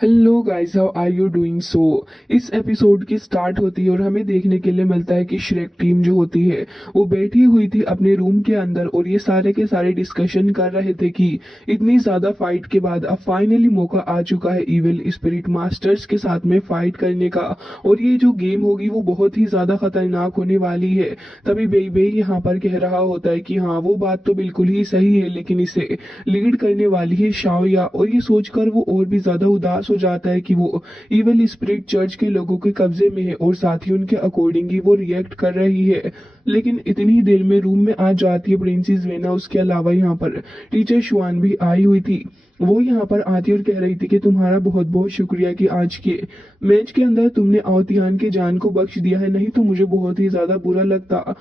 Hello guys, how are you doing? इस episode की start होती है और हमें देखने के लिए मिलता है कि श्रेक टीम जो होती है वो बैठी हुई थी अपने रूम के अंदर और ये सारे के सारे डिस्कशन कर रहे थे कि इतनी ज्यादा फाइट के बाद अब फाइनली मौका आ चुका है इविल स्पिरिट मास्टर्स के साथ में फाइट करने का। और ये जो गेम होगी वो बहुत ही ज्यादा खतरनाक होने वाली है। तभी बेई यहाँ पर कह रहा होता है कि हाँ, वो बात तो बिल्कुल ही सही है, लेकिन इसे लीड करने वाली है शाओया। और ये सोचकर वो और भी ज्यादा उदास हो जाता है कि वो इवल स्पिरिट चर्च के लोगों के कब्जे में है और साथ ही उनके अकॉर्डिंग ही वो रिएक्ट कर रही है। लेकिन इतनी ही देर में रूम में आ जाती है प्रिंसेस वेना। उसके अलावा यहाँ पर टीचर शुआन भी आई हुई थी। वो यहाँ पर आती और कह रही थी कि तुम्हारा बहुत बहुत शुक्रिया कि आज के मैच के अंदर तुमने आओतियान की जान को बख्श दिया है, नहीं तो मुझे बहुत ही ज्यादा बुरा लगता।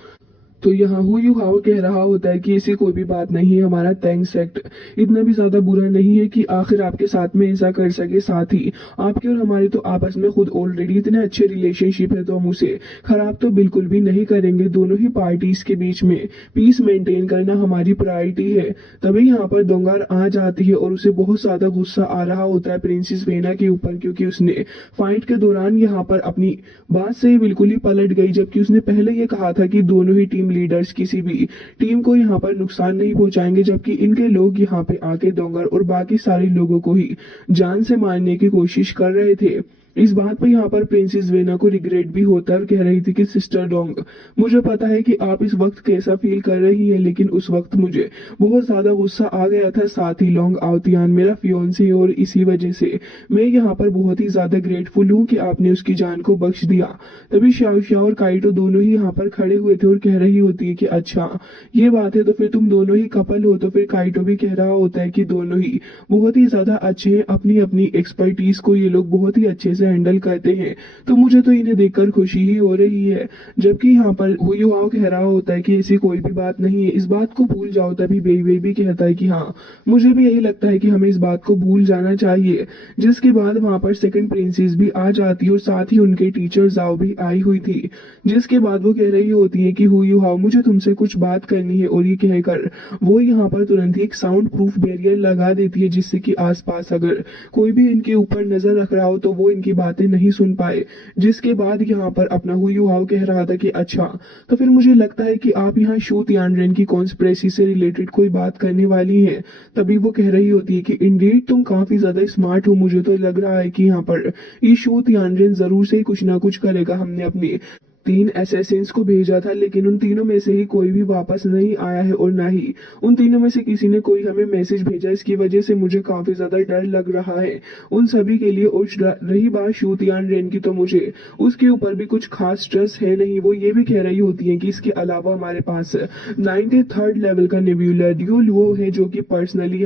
तो यहाँ हु यू हाउ कह रहा होता है कि ऐसी कोई भी बात नहीं है, हमारा थैंक्स एक्ट इतना भी ज्यादा बुरा नहीं है कि आखिर आपके साथ में ऐसा कर सके। साथ ही आपके और हमारे तो आपस में खुद ऑलरेडी इतने अच्छे रिलेशनशिप है, तो हम उसे खराब तो बिल्कुल भी नहीं करेंगे। दोनों ही पार्टीज के बीच में पीस मेंटेन करना हमारी प्रायोरिटी है। तभी यहाँ पर दोंगार आ जाती है और उसे बहुत ज्यादा गुस्सा आ रहा होता है प्रिंसेस वेना के ऊपर, क्योंकि उसने फाइट के दौरान यहाँ पर अपनी बात से बिल्कुल ही पलट गई, जबकि उसने पहले ये कहा था कि दोनों ही टीम लीडर्स किसी भी टीम को यहाँ पर नुकसान नहीं पहुंचाएंगे, जबकि इनके लोग यहाँ पे आके डोंगर और बाकी सारे लोगों को ही जान से मारने की कोशिश कर रहे थे। इस बात पर यहाँ पर प्रिंसेस वेना को रिग्रेट भी होता है और कह रही थी कि सिस्टर डोंग, मुझे पता है कि आप इस वक्त कैसा फील कर रही हैं, लेकिन उस वक्त मुझे बहुत ज्यादा गुस्सा आ गया था। साथ ही लोंग आओतियान मेरा फियोन्से है और इसी वजह से मैं यहाँ पर बहुत ही ज्यादा ग्रेटफुल हूँ कि आपने उसकी जान को बख्श दिया। तभी शाओ शाओ और काइटो दोनों ही यहाँ पर खड़े हुए थे और कह रही होती है कि अच्छा ये बात है, तो फिर तुम दोनों ही कपल हो। तो फिर काइटो भी कह रहा होता है कि दोनों ही बहुत ही ज्यादा अच्छे हैं, अपनी अपनी एक्सपर्टीज को ये लोग बहुत ही अच्छे से हैंडल करते हैं, तो मुझे तो इन्हें देखकर खुशी ही हो रही है। जबकि यहाँ पर हुयुआओ कह रहा होता है कि ऐसी कोई भी बात नहीं है, इस बात को भूल जाओ। तभी बेई भी कहता है कि हाँ, मुझे भी यही लगता है कि हमें इस बात को भूल जाना चाहिए। जिसके बाद वहां पर सेकंड प्रिंसेस भी आ जाती है और साथ ही उनके टीचर जाओ भी आई हुई थी। जिसके बाद वो कह रही होती है कि हुयुआओ, मुझे तुमसे कुछ बात करनी है। और ये कहकर वो यहाँ पर तुरंत ही एक साउंड प्रूफ बैरियर लगा देती है, जिससे कि आसपास अगर कोई भी इनके ऊपर नजर रख रहा हो तो वो इनकी बातें नहीं सुन पाए। जिसके बाद यहाँ पर अपना हुयुआओ कह रहा था कि अच्छा, तो फिर मुझे लगता है कि आप यहाँ शू तियानरेन की कॉन्स्पिरेसी से रिलेटेड कोई बात करने वाली हैं। तभी वो कह रही होती है कि इंडीड तुम काफी ज्यादा स्मार्ट हो, मुझे तो लग रहा है कि यहाँ पर ये शू तियानरेन जरूर से ही कुछ ना कुछ करेगा। हमने अपने 3 असैसिन्स को भेजा था, लेकिन उन तीनों में से ही कोई भी वापस नहीं आया है और ना ही उन तीनों में से किसी ने कोई हमें मैसेज भेजा। इसकी वजह से मुझे काफी ज्यादा डर लग रहा है उन सभी के लिए। और रही बात शू तियानरेन की, तो मुझे उसके ऊपर भी कुछ खास ट्रस्ट है नहीं। वो ये भी कह रही होती है कि इसके अलावा हमारे पास 93rd लेवल का नेब्यूला ड्यूलुओ है, जो कि पर्सनली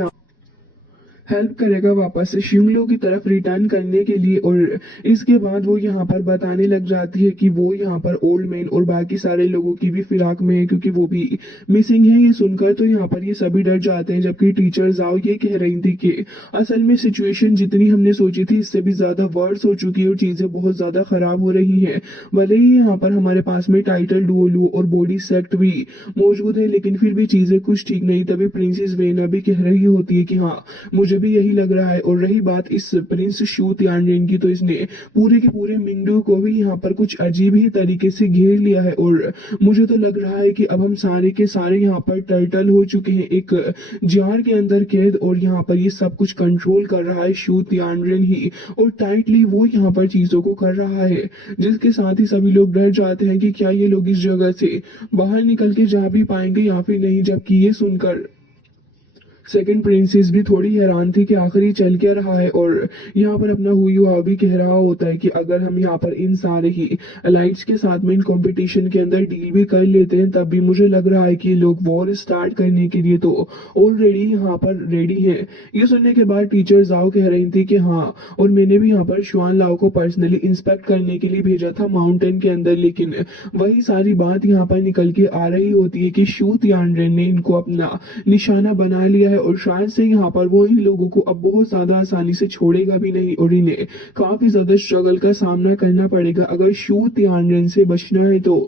हेल्प करेगा वापस से शिंगलो की तरफ रिटर्न करने के लिए। और इसके बाद वो यहाँ पर बताने लग जाती है कि वो यहाँ पर ओल्ड मैन और बाकी सारे लोगों की भी फिराक में है, क्योंकि वो भी मिसिंग है। ये सुनकर तो यहाँ पर ये सभी डर जाते हैं, जबकि टीचर जाओ ये कह रही थी कि असल में सिचुएशन जितनी हमने सोची थी इससे भी ज्यादा वर्स हो चुकी है और चीजें बहुत ज्यादा खराब हो रही हैं। भले ही यहाँ पर हमारे पास में टाइटल डुओलू और बॉडी सेक्ट भी मौजूद है, लेकिन फिर भी चीजें कुछ ठीक नहीं। तभी प्रिंसेस वेना भी कह रही होती है कि हाँ, मुझे भी यही लग रहा है। और रही बात इस प्रिंस शू तियानरेन की, तो इसने पूरे के पूरे मिंगडू को भी यहाँ पर कुछ अजीब ही तरीके से घेर लिया है। और मुझे तो लग रहा है कि अब हम सारे के सारे यहाँ पर टर्टल हो चुके हैं, एक जार के अंदर कैद, और यहाँ पर ये सब कुछ कंट्रोल कर रहा है शू तियानरेन ही, और टाइटली वो यहाँ पर चीजों को कर रहा है। जिसके साथ ही सभी लोग डर जाते हैं कि क्या ये लोग इस जगह से बाहर निकल के जा भी पाएंगे या फिर नहीं। जबकि ये सुनकर सेकंड प्रिंसेस भी थोड़ी हैरान थी कि आखिर ये चल क्या रहा है। और यहाँ पर अपना हुयुआ भी कह रहा होता है कि अगर हम यहाँ पर इन सारे ही अलाइट्स के साथ में इन कंपटीशन के अंदर डील भी कर लेते हैं, तब भी मुझे लग रहा है कि ये लोग वॉर स्टार्ट करने के लिए तो ऑलरेडी यहाँ पर रेडी है। ये सुनने के बाद टीचर जाओ कह रही थी कि हाँ, और मैंने भी यहाँ पर शुआन लाओ को पर्सनली इंस्पेक्ट करने के लिए भेजा था माउंटेन के अंदर, लेकिन वही सारी बात यहाँ पर निकल के आ रही होती है कि शू तियानरेन ने इनको अपना निशाना बना लिया है। और शायद से यहाँ पर वो इन लोगों को अब बहुत ज्यादा आसानी से छोड़ेगा भी नहीं और इन्हें काफी ज्यादा स्ट्रगल का सामना करना पड़ेगा अगर शू तियानरेन से बचना है तो।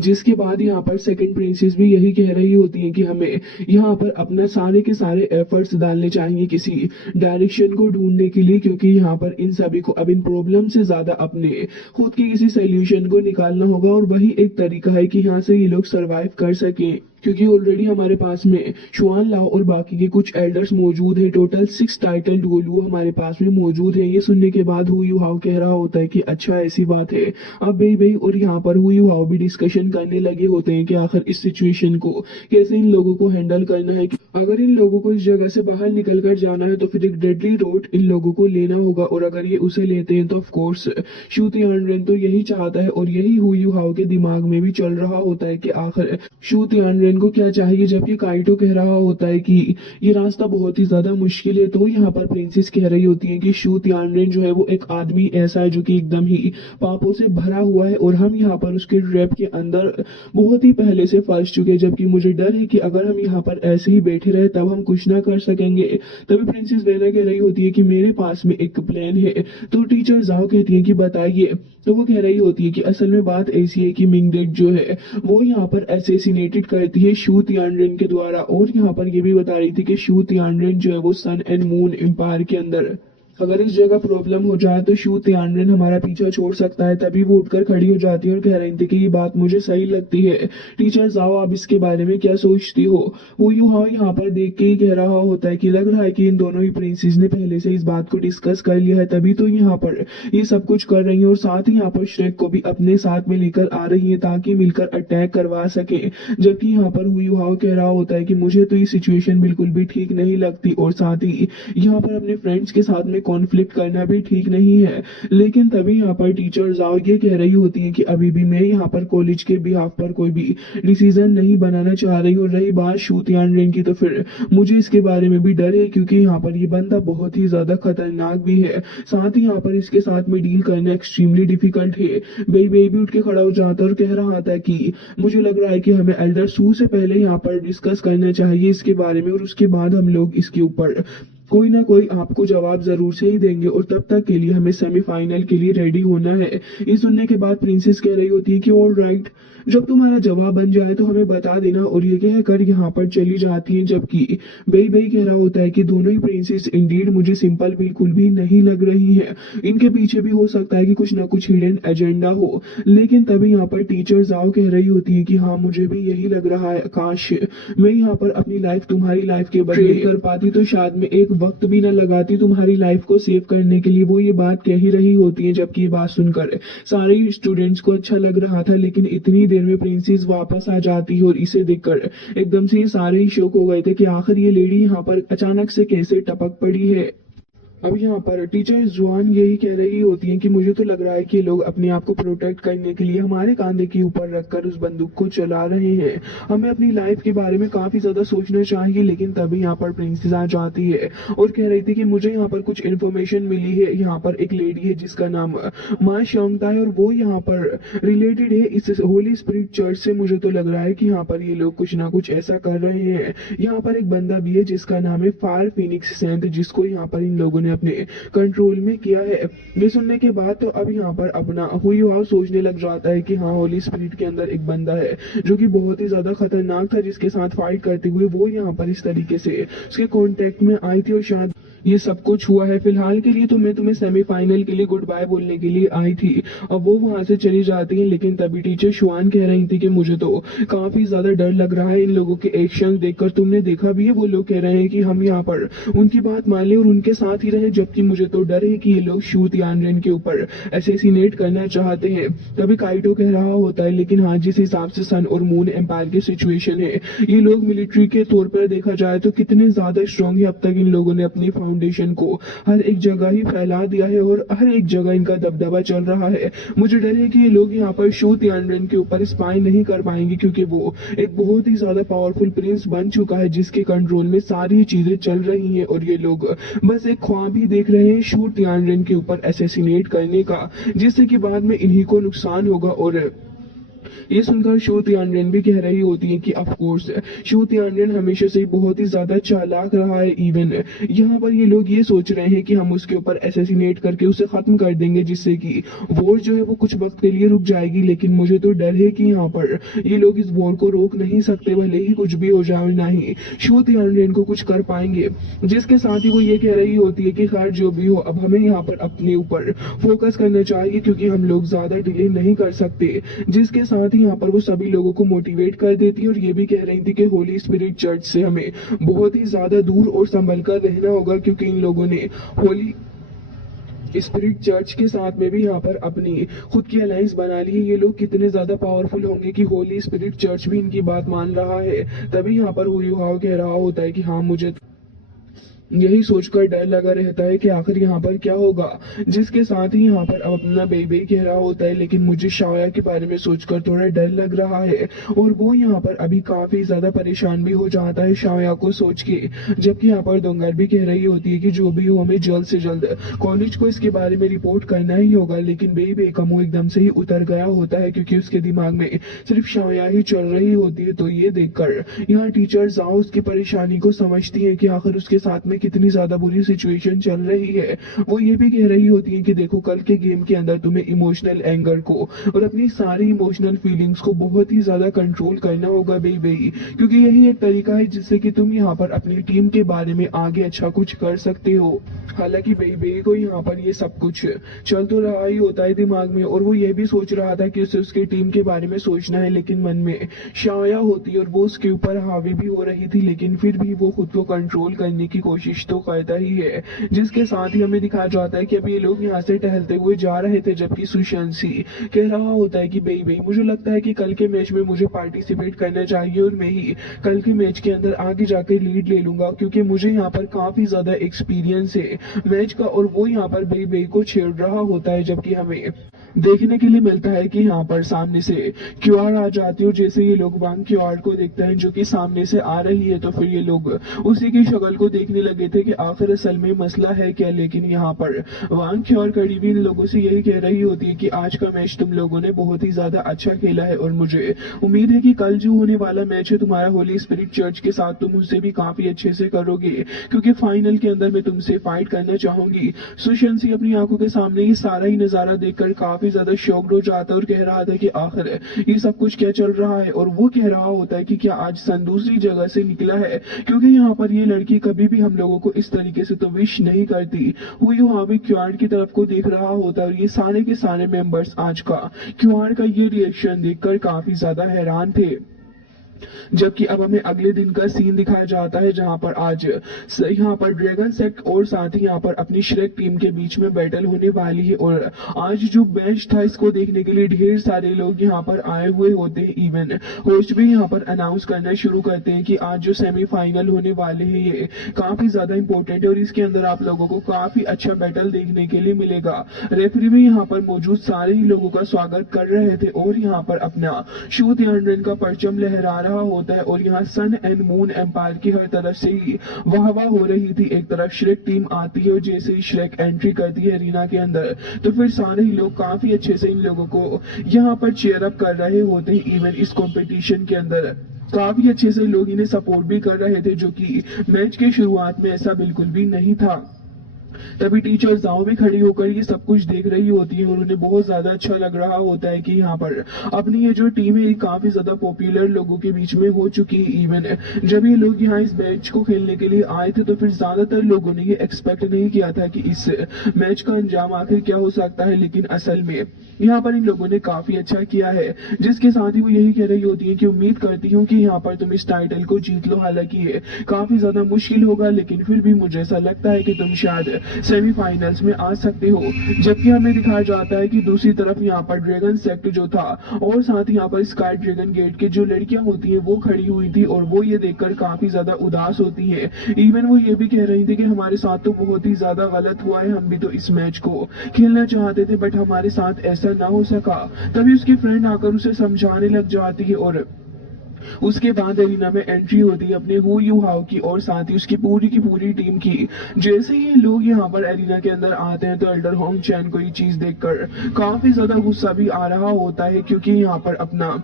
जिसके बाद यहाँ पर सेकंड प्रिंसेस भी यही कह रही होती हैं कि हमें यहाँ पर अपना सारे के सारे एफर्ट्स डालने चाहिए किसी डायरेक्शन को ढूंढने के लिए, क्योंकि यहाँ पर इन सभी को अब इन प्रॉब्लम से ज्यादा अपने खुद के किसी सोल्यूशन को निकालना होगा, और वही एक तरीका है कि यहाँ से ये लोग सरवाइव कर सकें, क्योंकि ऑलरेडी हमारे पास में शुआन लाओ और बाकी के कुछ एल्डर्स मौजूद हैं। टोटल 6 टाइटल गोलू हमारे पास में मौजूद है। ये सुनने के बाद हु यू हाउ कह रहा होता है कि अच्छा ऐसी बात है। अब बेई और यहाँ पर हु यू हाउ भी डिस्कशन करने लगे होते हैं कि आखिर इस सिचुएशन को कैसे इन लोगों को हैंडल करना है। अगर इन लोगों को इस जगह से बाहर निकल कर जाना है तो फिर एक डेडली रोड इन लोगों को लेना होगा, और अगर ये उसे लेते हैं तो ऑफ कोर्स शू तियानरेन तो यही चाहता है, और यही हु यू हाउ के दिमाग में भी चल रहा होता है कि आखिर शू तियानरेन को क्या चाहिए, जबकि काइटो कह रहा होता है कि ये रास्ता बहुत ही ज्यादा मुश्किल है। तो यहाँ पर प्रिंसेस कह रही होती है कि शू तियानरेन जो है वो एक आदमी ऐसा है जो कि एकदम ही पापों से भरा हुआ है, और हम यहाँ पर उसके ट्रैप के अंदर बहुत ही पहले से फंस चुके हैं, जबकि मुझे डर है कि अगर हम यहाँ पर ऐसे ही बैठे रहे तब हम कुछ ना कर सकेंगे। तभी प्रिंसेस वेना कह रही होती है कि मेरे पास में एक प्लान है। तो टीचर जाओ कहती है कि बताइए। तो वो कह रही होती है कि असल में बात ऐसी है कि मिंगडेट जो है वो यहाँ पर असैसिनेटेड करती है शू तियानरेन के द्वारा, और यहाँ पर ये भी बता रही थी कि शू तियानरेन जो है वो सन एंड मून एम्पायर के अंदर अगर इस जगह प्रॉब्लम हो जाए तो शू तियानरेन हमारा पीछा छोड़ सकता है। तभी वो उठकर खड़ी हो जाती है और कह रही थी कि ये बात मुझे सही लगती है। टीचर जाओ आप इसके बारे में क्या सोचती हो। वो यहाँ पर देख के ही कह रहा होता है कि लग रहा है कि इन दोनों ही प्रिंसेस ने पहले से इस बात को डिस्कस कर लिया है, तभी तो यहाँ पर ये सब कुछ कर रही है, और साथ ही यहाँ पर श्रेक को भी अपने साथ में लेकर आ रही है ताकि मिलकर अटैक करवा सके। जबकि यहाँ पर वो कह रहा होता है कि मुझे तो ये सिचुएशन बिल्कुल भी ठीक नहीं लगती, और साथ ही यहाँ पर अपने फ्रेंड्स के साथ में कॉन्फ्लिक्ट करना भी ठीक नहीं है। लेकिन तभी यहाँ पर टीचर जाओ ये कह रही होती है कि अभी भी मैं यहाँ पर कॉलेज के बिहाफ पर कोई भी डिसीजन नहीं बनाना चाह रही हूँ। रही बात शू तियानरेन की तो फिर मुझे इसके बारे में भी डर है, क्योंकि यहाँ पर ये बंदा बहुत ही ज्यादा खतरनाक भी है, साथ ही यहाँ पर इसके साथ में डील करना एक्सट्रीमली डिफिकल्ट है। बेबी भी उठ के खड़ा हो जाता है और कह रहा था कि मुझे लग रहा है कि हमें एल्डर सू से पहले यहाँ पर डिस्कस करना चाहिए इसके बारे में, और उसके बाद हम लोग इसके ऊपर कोई ना कोई आपको जवाब जरूर से ही देंगे, और तब तक के लिए हमें सेमीफाइनल के लिए रेडी होना है। ये सुनने के बाद प्रिंसेस कह रही होती है कि ऑल राइट, जब तुम्हारा जवाब बन जाए तो हमें बता देना, और ये कहकर यहाँ पर चली जाती है। जबकि बेई कह रहा होता है कि दोनों ही प्रिंसेस इंडीड मुझे सिंपल बिल्कुल भी नहीं लग रही है, इनके पीछे भी हो सकता है कि कुछ ना कुछ हिडन एजेंडा हो। लेकिन तभी यहाँ पर टीचर जाओ कह रही होती है कि हाँ मुझे भी यही लग रहा है, काश मैं यहाँ पर अपनी लाइफ तुम्हारी लाइफ के बदले कर पाती तो शायद मैं एक वक्त भी न लगाती तुम्हारी लाइफ को सेव करने के लिए। वो ये बात कह ही रही होती है, जबकि ये बात सुनकर सारे स्टूडेंट्स को अच्छा लग रहा था, लेकिन इतनी देर में प्रिंसेस वापस आ जाती है और इसे देखकर एकदम से सारे ही शॉक हो गए थे कि आखिर ये लेडी यहाँ पर अचानक से कैसे टपक पड़ी है। अब यहाँ पर टीचर जुआन यही कह रही होती हैं कि मुझे तो लग रहा है कि ये लोग अपने आप को प्रोटेक्ट करने के लिए हमारे कंधे के ऊपर रखकर उस बंदूक को चला रहे हैं। हमें अपनी लाइफ के बारे में काफी ज्यादा सोचना चाहिए। लेकिन तभी यहाँ पर प्रिंसेस आ जाती है और कह रही थी कि मुझे यहाँ पर कुछ इन्फॉर्मेशन मिली है। यहाँ पर एक लेडी है जिसका नाम माँ श्योंगता है, और वो यहाँ पर रिलेटेड है इस होली स्पिरिट चर्च से। मुझे तो लग रहा है कि यहाँ पर ये लोग कुछ ना कुछ ऐसा कर रहे हैं। यहाँ पर एक बंदा भी है जिसका नाम है फायर फिनिक्स सेंट, जिसको यहाँ पर इन लोगों ने अपने कंट्रोल में किया है। ये सुनने के बाद तो अब यहाँ पर अपना हुई सोचने लग जाता है कि हाँ होली स्पिरिट के अंदर एक बंदा है जो कि बहुत ही ज्यादा खतरनाक था, जिसके साथ फाइट करते हुए वो यहाँ पर इस तरीके से उसके कांटेक्ट में आई थी और शायद ये सब कुछ हुआ है। फिलहाल के लिए तो मैं तुम्हें सेमीफाइनल के लिए गुड बाय बोलने के लिए आई थी और वो वहां से चली जाती है। लेकिन तभी टीचर शुआन कह रही थी कि मुझे तो काफी ज्यादा डर लग रहा है इन लोगों के एक्शन देखकर। तुमने देखा भी है, वो लोग कह रहे हैं कि हम यहाँ पर उनकी बात मान लें और उनके साथ ही रहे, जबकि मुझे तो डर है कि ये लोग शू तियानरेन के ऊपर असैसिनेट करना चाहते हैं। तभी काइटो कह रहा होता है लेकिन हाँ, जिस हिसाब से सन और मून एम्पायर की सिचुएशन है, ये लोग मिलिट्री के तौर पर देखा जाए तो कितने ज्यादा स्ट्रांग है। अब तक इन लोगों ने अपनी फाउंडेशन को हर एक जगह ही फैला दिया है और हर एक जगह इनका दबदबा चल रहा है। मुझे डर है कि ये लोग यहाँ पर शू तियानरेन के ऊपर स्पाई नहीं कर पाएंगे, क्योंकि वो एक बहुत ही ज्यादा पावरफुल प्रिंस बन चुका है जिसके कंट्रोल में सारी चीजें चल रही हैं। और ये लोग बस एक ख्वाब ही देख रहे हैं शू तियानरेन के ऊपर असैसिनेट करने का, जिससे कि बाद में इन्हीं को नुकसान होगा और ये सुनकर शो तियानरेन भी कह रही होती है कि ऑफ कोर्स शो तियानरेन हमेशा से बहुत ही ज्यादा चालाक रहा है। इवन यहाँ पर ये लोग ये सोच रहे हैं कि हम उसके ऊपर असैसिनेट करके उसे खत्म कर देंगे, जिससे कि वॉर जो है वो कुछ वक्त के लिए रुक जाएगी। लेकिन मुझे तो डर है कि यहाँ पर ये लोग इस वॉर को रोक नहीं सकते, भले ही कुछ भी हो जाए, ना ही शो तियानरेन को कुछ कर पाएंगे। जिसके साथ ही वो ये कह रही होती है कि खैर जो भी हो, अब हमें यहाँ पर अपने ऊपर फोकस करना चाहिए क्योंकि हम लोग ज्यादा डिले नहीं कर सकते। जिसके साथ ही यहाँ पर वो सभी लोगों को मोटिवेट कर देती है और ये भी कह रही थी कि होली स्पिरिट चर्च से हमें बहुत ही ज्यादा दूर और संभल कर रहना होगा, क्योंकि इन लोगों ने होली स्पिरिट चर्च के साथ में भी यहाँ पर अपनी खुद की अलायंस बना ली है। ये लोग कितने ज्यादा पावरफुल होंगे कि होली स्पिरिट चर्च भी इनकी बात मान रहा है। तभी यहाँ पर हुई हाव कह रहा होता है कि हाँ, मुझे यही सोचकर डर लगा रहता है कि आखिर यहाँ पर क्या होगा। जिसके साथ ही यहाँ पर अब अपना बेबी कह रहा होता है, लेकिन मुझे शाया के बारे में सोचकर थोड़ा डर लग रहा है। और वो यहाँ पर अभी काफी ज्यादा परेशान भी हो जाता है शाया को सोच के। जबकि यहाँ पर दोंगर भी कह रही होती है कि जो भी हो, हमें जल्द से जल्द कॉलेज को इसके बारे में रिपोर्ट करना ही होगा। लेकिन बेबी का मुंह एकदम से ही उतर गया होता है, क्योंकि उसके दिमाग में सिर्फ शाया ही चल रही होती है। तो ये देखकर यहाँ टीचर जाओ उसकी परेशानी को समझती है कि आखिर उसके साथ में कितनी ज्यादा बुरी सिचुएशन चल रही है। वो ये भी कह रही होती है कि देखो, कल के गेम के अंदर तुम्हें इमोशनल एंगर को और अपनी सारी इमोशनल फीलिंग्स को बहुत ही ज्यादा कंट्रोल करना होगा बेबी, क्योंकि यही एक तरीका है जिससे कि तुम यहाँ पर अपनी टीम के बारे में आगे अच्छा कुछ कर सकते हो। हालांकि बेबी को यहाँ पर ये सब कुछ चल तो रहा ही होता है दिमाग में, और वो ये भी सोच रहा था कि उसे उसके टीम के बारे में सोचना है, लेकिन मन में शाया होती और वो उसके ऊपर हावी भी हो रही थी। लेकिन फिर भी वो खुद को कंट्रोल करने की कोशिश तो करता ही है। जिसके साथ ही हमें दिखाया जाता है कि अभी ये लोग यहाँ से टहलते हुए जा रहे थे, जबकि सुशांशी कह रहा होता है कि बेबी, मुझे लगता है कि कल के मैच में मुझे पार्टिसिपेट करना चाहिए और मैं ही कल के मैच के अंदर आगे जाकर लीड ले लूंगा, क्योंकि मुझे यहाँ पर काफी ज्यादा एक्सपीरियंस है मैच का। और वो यहाँ पर बेबी को छेड़ रहा होता है, जबकि हमें देखने के लिए मिलता है कि यहाँ पर सामने से क्यूआर आ जाती है और जैसे ये लोग वांग क्यूआर को देखते हैं जो कि सामने से आ रही है, तो फिर ये लोग उसी की शक्ल को देखने लगे थे कि आखिर असल में मसला है क्या। लेकिन यहाँ पर वांग क्यूआर कड़ी भी इन लोगों से यही कह रही होती है कि आज का मैच तुम लोगों ने बहुत ही ज्यादा अच्छा खेला है और मुझे उम्मीद है कि कल जो होने वाला मैच है तुम्हारा होली स्पिरिट चर्च के साथ, तुम उससे भी काफी अच्छे से करोगे, क्योंकि फाइनल के अंदर मैं तुमसे फाइट करना चाहूंगी। सुशांशी अपनी आंखों के सामने ये सारा ही नजारा देखकर काफी ज्यादा शॉक्ड हो जाता है और कह रहा था कि आखिर ये सब कुछ क्या चल रहा है। और वो कह रहा होता है कि क्या आज सन दूसरी जगह से निकला है, क्योंकि यहाँ पर ये लड़की कभी भी हम लोगों को इस तरीके से तो विश नहीं करती। वो यहाँ भी क्यूआर की तरफ को देख रहा होता है और ये सारे के सारे मेंबर्स आज का क्यूआर का ये रिएक्शन देखकर काफी ज्यादा हैरान थे। जबकि अब हमें अगले दिन का सीन दिखाया जाता है, जहां पर आज यहाँ पर ड्रैगन सेक्ट और साथ ही यहाँ पर अपनी श्रेक टीम के बीच में बैटल होने वाली है। और आज जो मैच था इसको देखने के लिए ढेर सारे लोग यहाँ पर आए हुए होते हैं। इवन होस्ट भी यहाँ पर अनाउंस करना शुरू करते हैं कि आज जो सेमीफाइनल होने वाले हैं ये काफी ज्यादा इंपॉर्टेंट है और इसके अंदर आप लोगों को काफी अच्छा बैटल देखने के लिए मिलेगा। रेफरी भी यहाँ पर मौजूद सारे ही लोगों का स्वागत कर रहे थे और यहाँ पर अपना शो तियानरेन का परचम लहरा रहा होता है। और यहाँ सन एंड मून एम्पायर की हर तरफ से ही वाह हो रही थी। एक तरफ श्रेक टीम आती है और जैसे ही श्रेक एंट्री करती है अरीना के अंदर, तो फिर सारे ही लोग काफी अच्छे से इन लोगों को यहाँ पर चेयर अप कर रहे होते हैं। इवन इस कंपटीशन के अंदर काफी अच्छे से लोग इन्हें सपोर्ट भी कर रहे थे, जो कि मैच के शुरुआत में ऐसा बिल्कुल भी नहीं था। तभी टीचर जाओ भी खड़ी होकर ये सब कुछ देख रही होती है और उन्हें बहुत ज्यादा अच्छा लग रहा होता है कि यहाँ पर अपनी ये जो टीम है काफी ज्यादा पॉपुलर लोगों के बीच में हो चुकी है। इवन जब ये लोग यहाँ इस मैच को खेलने के लिए आए थे तो फिर ज्यादातर लोगों ने ये एक्सपेक्ट नहीं किया था कि इस मैच का अंजाम आखिर क्या हो सकता है, लेकिन असल में यहाँ पर इन लोगों ने काफी अच्छा किया है। जिसके साथ ही वो यही कह रही होती है कि उम्मीद करती हूँ कि यहाँ पर तुम इस टाइटल को जीत लो। हालांकि ये काफी ज्यादा मुश्किल होगा, लेकिन फिर भी मुझे ऐसा लगता है कि तुम शायद सेमीफाइनल्स में आ सकते हो। जबकि हमें दिखाया जाता है कि दूसरी तरफ यहाँ पर ड्रैगन सेक्ट जो था और साथ ही यहाँ पर स्काई ड्रैगन गेट की जो लड़कियां होती हैं वो खड़ी हुई थी और वो ये देखकर काफी ज्यादा उदास होती है। इवन वो ये भी कह रही थी कि हमारे साथ तो बहुत ही ज्यादा गलत हुआ है, हम भी तो इस मैच को खेलना चाहते थे बट हमारे साथ ऐसा ना हो सका। तभी उसकी फ्रेंड आकर उसे समझाने लग जाती है और उसके बाद एरिना में एंट्री होती है अपने हु यू हाउ की और साथ ही उसकी की पूरी टीम की। जैसे ही लोग यहाँ पर एरिना के अंदर आते हैं तो एल्डर होंग चैन को ये चीज देखकर काफी ज्यादा गुस्सा भी आ रहा होता है, क्योंकि यहाँ पर अपना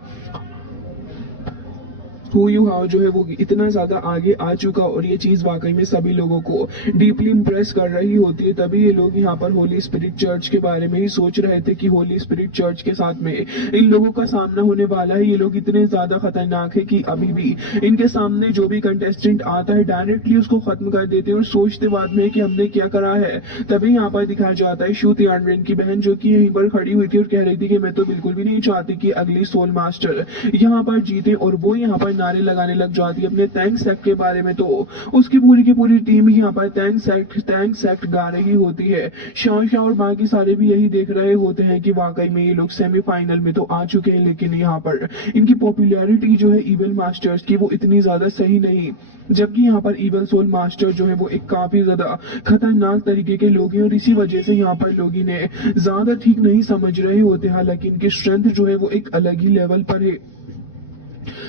हु यू हाउ जो है वो इतना ज्यादा आगे आ चुका और ये चीज वाकई में सभी लोगों को डीपली इम्प्रेस कर रही होती है। तभी ये लोग यहाँ पर होली स्पिरिट चर्च के बारे में ही सोच रहे थे कि होली स्पिरिट चर्च के साथ में इन लोगों का सामना होने वाला है। ये लोग इतने ज्यादा खतरनाक है कि अभी भी इनके सामने जो भी कंटेस्टेंट आता है डायरेक्टली उसको खत्म कर देते हैं और सोचते बाद में कि हमने क्या करा है। तभी यहाँ पर दिखाया जाता है शू तियानरेन की बहन जो कि यहीं पर खड़ी हुई थी और कह रही थी कि मैं तो बिल्कुल भी नहीं चाहती कि अगली सोल मास्टर यहाँ पर जीते, और वो यहाँ पर नारे लगाने लग जाती है अपने थैंक्स एक्ट के बारे में। तो उसकी पूरी की पूरी टीम यहाँ पर थैंक्स एक्ट गा रही होती है। शाह और बाकी सारे भी यही देख रहे होते हैं कि वाकई में ये लोग सेमीफाइनल में तो आ चुके हैं, लेकिन यहाँ पर इनकी पॉपुलैरिटी जो है इविल मास्टर्स की वो इतनी ज्यादा सही नहीं, जबकि यहाँ पर इविल सोल मास्टर जो है वो एक काफी ज्यादा खतरनाक तरीके के लोग हैं और इसी वजह से यहाँ पर लोग इन्हें ज्यादा ठीक नहीं समझ रहे होते। हालांकि इनकी स्ट्रेंथ जो है वो एक अलग ही लेवल पर है।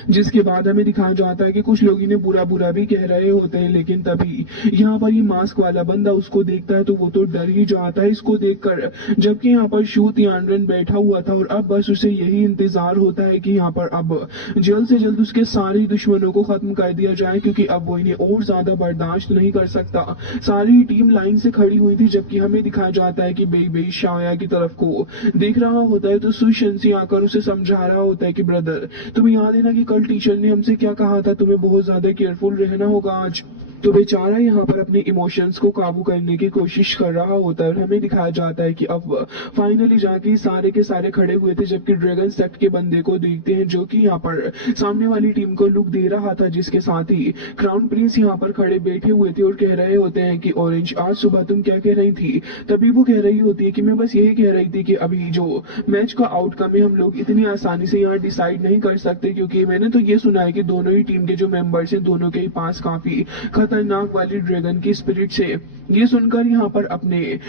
जिसके बाद हमें दिखाया जाता है कि कुछ लोग इन्हें बुरा बुरा भी कह रहे होते हैं, लेकिन तभी यहाँ पर ये मास्क वाला बंदा उसको देखता है तो वो तो डर ही जाता है इसको देखकर। जबकि यहाँ पर शू तियानरेन बैठा हुआ था और अब बस उसे यही इंतजार होता है कि यहाँ पर अब जल्द से जल्द उसके सारे दुश्मनों को खत्म कर दिया जाए, क्योंकि अब वो इन्हें और ज्यादा बर्दाश्त नहीं कर सकता। सारी टीम लाइन से खड़ी हुई थी, जबकि हमें दिखाया जाता है कि बेई शाया की तरफ को देख रहा होता है तो सुशंसी आकर उसे समझा रहा होता है कि ब्रदर तुम्हें याद है ना कि कल टीचर ने हमसे क्या कहा था, तुम्हें बहुत ज्यादा केयरफुल रहना होगा आज। तो बेचारा यहाँ पर अपने इमोशंस को काबू करने की कोशिश कर रहा होता है और हमें दिखाया जाता है कि अब फाइनली जाके सारे के सारे खड़े हुए थे, जबकि ड्रैगन सेक्ट के बंदे को देखते हैं जो कि यहाँ पर सामने वाली टीम को लुक दे रहा था, जिसके साथ ही क्राउन प्रिंस यहाँ पर खड़े बैठे हुए थे और कह रहे होते हैं कि ऑरेंज आज सुबह तुम क्या कह रही थी। तभी वो कह रही होती है कि मैं बस यही कह रही थी कि अभी जो मैच का आउटकम है हम लोग इतनी आसानी से यहाँ डिसाइड नहीं कर सकते, क्योंकि मैंने तो ये सुना है कि दोनों ही टीम के जो मेंबर्स हैं दोनों के ही पास काफी खतरनाक वाली ड्रैगन की स्पिरिट से। ये सुनकर यहाँ पर अपने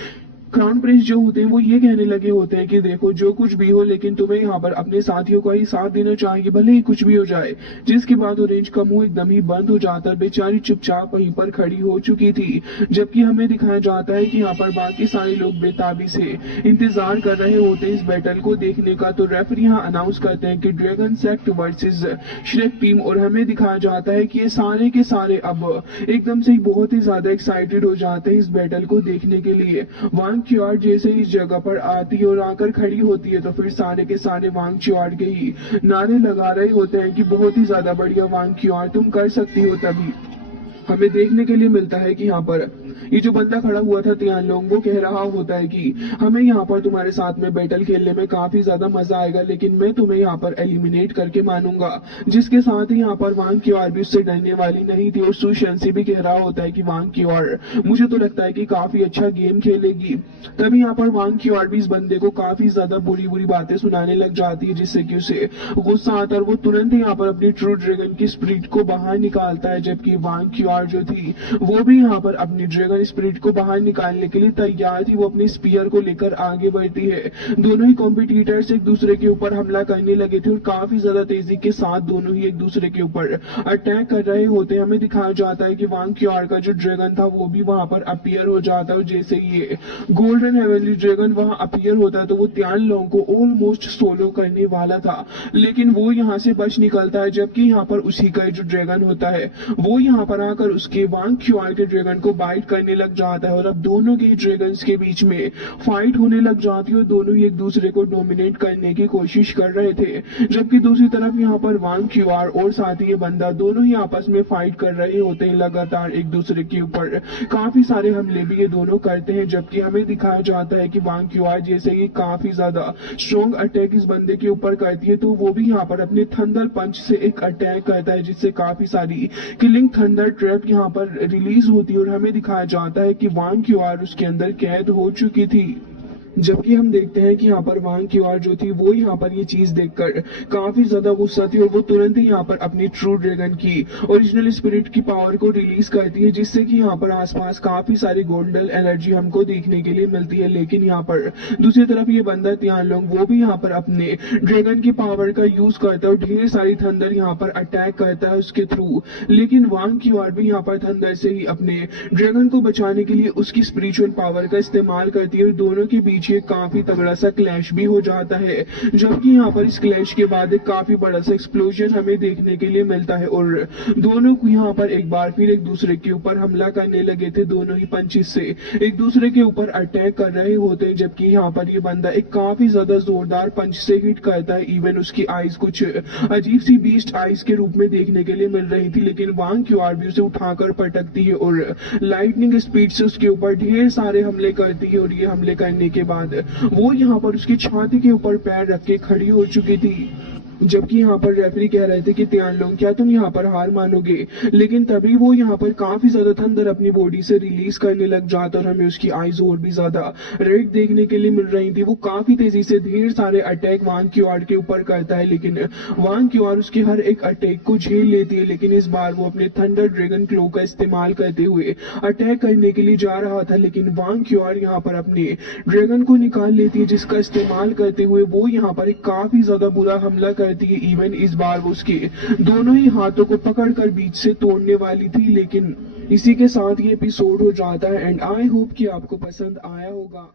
क्राउन प्रिंस जो होते हैं वो ये कहने लगे होते हैं कि देखो जो कुछ भी हो लेकिन तुम्हें यहाँ पर अपने साथियों का ही साथ देना चाहिए, भले ही कुछ भी हो जाए। जिसके बाद ऑरेंज का मुंह एकदम ही बंद हो जाता है, बेचारी चुपचाप वहीं पर खड़ी हो चुकी थी। जबकि हमें दिखाया जाता है कि यहाँ पर बाकी सारे लोग बेताबी से इंतजार कर रहे होते हैं इस बैटल को देखने का। तो रेफरी यहाँ अनाउंस करते हैं कि dragon sect versus Shrek team, और हमें दिखाया जाता है कि ये सारे के सारे अब एकदम से बहुत ही ज्यादा एक्साइटेड हो जाते हैं इस बैटल को देखने के लिए। वांग च्युआर जैसे इस जगह पर आती है और आकर खड़ी होती है तो फिर सारे के सारे वांग च्युआर के ही नारे लगा रहे होते हैं कि बहुत ही ज्यादा बढ़िया वांग च्युआर तुम कर सकती हो। तभी हमें देखने के लिए मिलता है कि यहाँ पर ये जो बंदा खड़ा हुआ था तियानलोंग वो कह रहा होता है कि हमें यहाँ पर तुम्हारे साथ में बैटल खेलने में काफी ज्यादा मजा आएगा, लेकिन मैं तुम्हें यहाँ पर एलिमिनेट करके मानूंगा। जिसके साथ ही यहाँ पर वांग च्युआर भी उससे डरने वाली नहीं थी और सुशंसी भी कह रहा होता है कि वांग च्युआर मुझे तो लगता है कि काफी अच्छा गेम खेलेगी। तभी यहाँ पर वांग च्युआर भी इस बंदे को काफी ज्यादा बुरी बुरी बातें सुनाने लग जाती है, जिससे कि उसे गुस्सा आता है और वो तुरंत ही यहाँ पर अपनी ट्रू ड्रैगन की स्पिरिट को बाहर निकालता है। जबकि वांग च्युआर जो थी वो भी यहाँ पर अपनी ड्रैगन स्पिरिट को बाहर निकालने के लिए तैयार थी। वो अपने स्पीयर को लेकर आगे बढ़ती है। दोनों ही कॉम्पिटिटर्स एक दूसरे के ऊपर हमला करने लगे थे और काफी ज्यादा तेजी के साथ दोनों ही एक दूसरे के ऊपर अटैक कर रहे होते हैं। हमें दिखाया जाता है कि वांग च्युआर का जो ड्रैगन था वो भी वहां पर अपीयर हो जाता है। जैसे ये गोल्डन हेवनली ड्रैगन वहां अपीयर होता है तो वो तियानलोंग को ऑलमोस्ट सोलो करने वाला था, लेकिन वो यहाँ से बच निकलता है। जबकि यहाँ पर उसी का जो ड्रैगन होता है वो यहाँ पर आकर उसके वांग च्युआर के ड्रैगन को बाइट करने लग जाता है और अब दोनों के ड्रैगन्स के बीच में फाइट होने लग जाती है और दोनों ही एक दूसरे को डोमिनेट करने की कोशिश कर रहे थे। जबकि दूसरी तरफ यहाँ पर वांग च्युआर और साथ ही ये बंदा दोनों ही आपस में फाइट कर रहे होते हैं लगातार एक दूसरे के ऊपर। काफी सारे हमले भी ये दोनों करते हैं। जबकि हमें दिखाया जाता है कि वांग च्युआर जैसे ही काफी ज्यादा स्ट्रॉन्ग अटैक इस बंदे के ऊपर करती है तो वो भी यहाँ पर अपने थंडर पंच से एक अटैक करता है, जिससे काफी सारी किलिंग थंडर ट्रैप यहाँ पर रिलीज होती है और हमें दिखाया जाता है कि वांग च्युआर उसके अंदर कैद हो चुकी थी। जबकि हम देखते हैं कि यहाँ पर वांग क्यूआर जो थी वो यहाँ पर ये चीज देखकर काफी ज्यादा गुस्सा थी और वो तुरंत ही यहाँ पर अपनी ट्रू ड्रैगन की ओरिजिनल स्पिरिट की पावर को रिलीज करती है, जिससे कि यहाँ पर आसपास काफी सारी गोल्डन एनर्जी हमको देखने के लिए मिलती है। लेकिन यहाँ पर दूसरी तरफ ये बंदा तियानलोंग वो भी यहाँ पर अपने ड्रैगन की पावर का यूज करता है और ढेर सारी थंडर यहाँ पर अटैक करता है उसके थ्रू। लेकिन वांग क्यूआर भी यहाँ पर थंडर से ही अपने ड्रैगन को बचाने के लिए उसकी स्पिरिचुअल पावर का इस्तेमाल करती है और दोनों के बीच एक काफी तगड़ा सा क्लैश भी हो जाता है। जबकि यहाँ पर इस क्लैश के बाद एक काफी बड़ा सा एक्सप्लोजन हमें देखने के लिए मिलता है और दोनों को यहाँ पर एक बार फिर एक दूसरे के ऊपर हमला करने लगे थे। दोनों ही पंचिस से एक दूसरे के ऊपर अटैक कर रहे होते, जबकि यहाँ पर ये बंदा एक काफी ज्यादा जोरदार पंच से हिट करता है। इवन उसकी आईज कुछ अजीब सी बीस्ट आईज के रूप में देखने के लिए मिल रही थी, लेकिन वांग क्यूआर भी उसे उठाकर पटकती है और लाइटनिंग स्पीड से उसके ऊपर ढेर सारे हमले करती है। और ये हमले करने के बाद वो यहाँ पर उसकी छाती के ऊपर पैर रख के खड़ी हो चुकी थी। जबकि यहाँ पर रेफरी कह रहे थे कि तियानलोंग क्या तुम यहाँ पर हार मानोगे, लेकिन तभी वो यहाँ पर काफी ज्यादा थंडर अपनी बॉडी से रिलीज करने लग जाता और हमें उसकी आईज और भी ज्यादा रेड देखने के लिए मिल रही थी। वो काफी तेजी से ढेर सारे अटैक वांग क्यूआर के ऊपर करता है, लेकिन वांग क्यूआर उसके हर एक अटैक को झेल लेती है। लेकिन इस बार वो अपने थंडर ड्रैगन क्लो का इस्तेमाल करते हुए अटैक करने के लिए जा रहा था, लेकिन वांग क्यूआर यहाँ पर अपने ड्रैगन को निकाल लेती है, जिसका इस्तेमाल करते हुए वो यहाँ पर एक काफी ज्यादा बुरा हमला करती है। इवन इस बार वो उसके दोनों ही हाथों को पकड़कर बीच से तोड़ने वाली थी। लेकिन इसी के साथ ये एपिसोड हो जाता है एंड आई होप कि आपको पसंद आया होगा।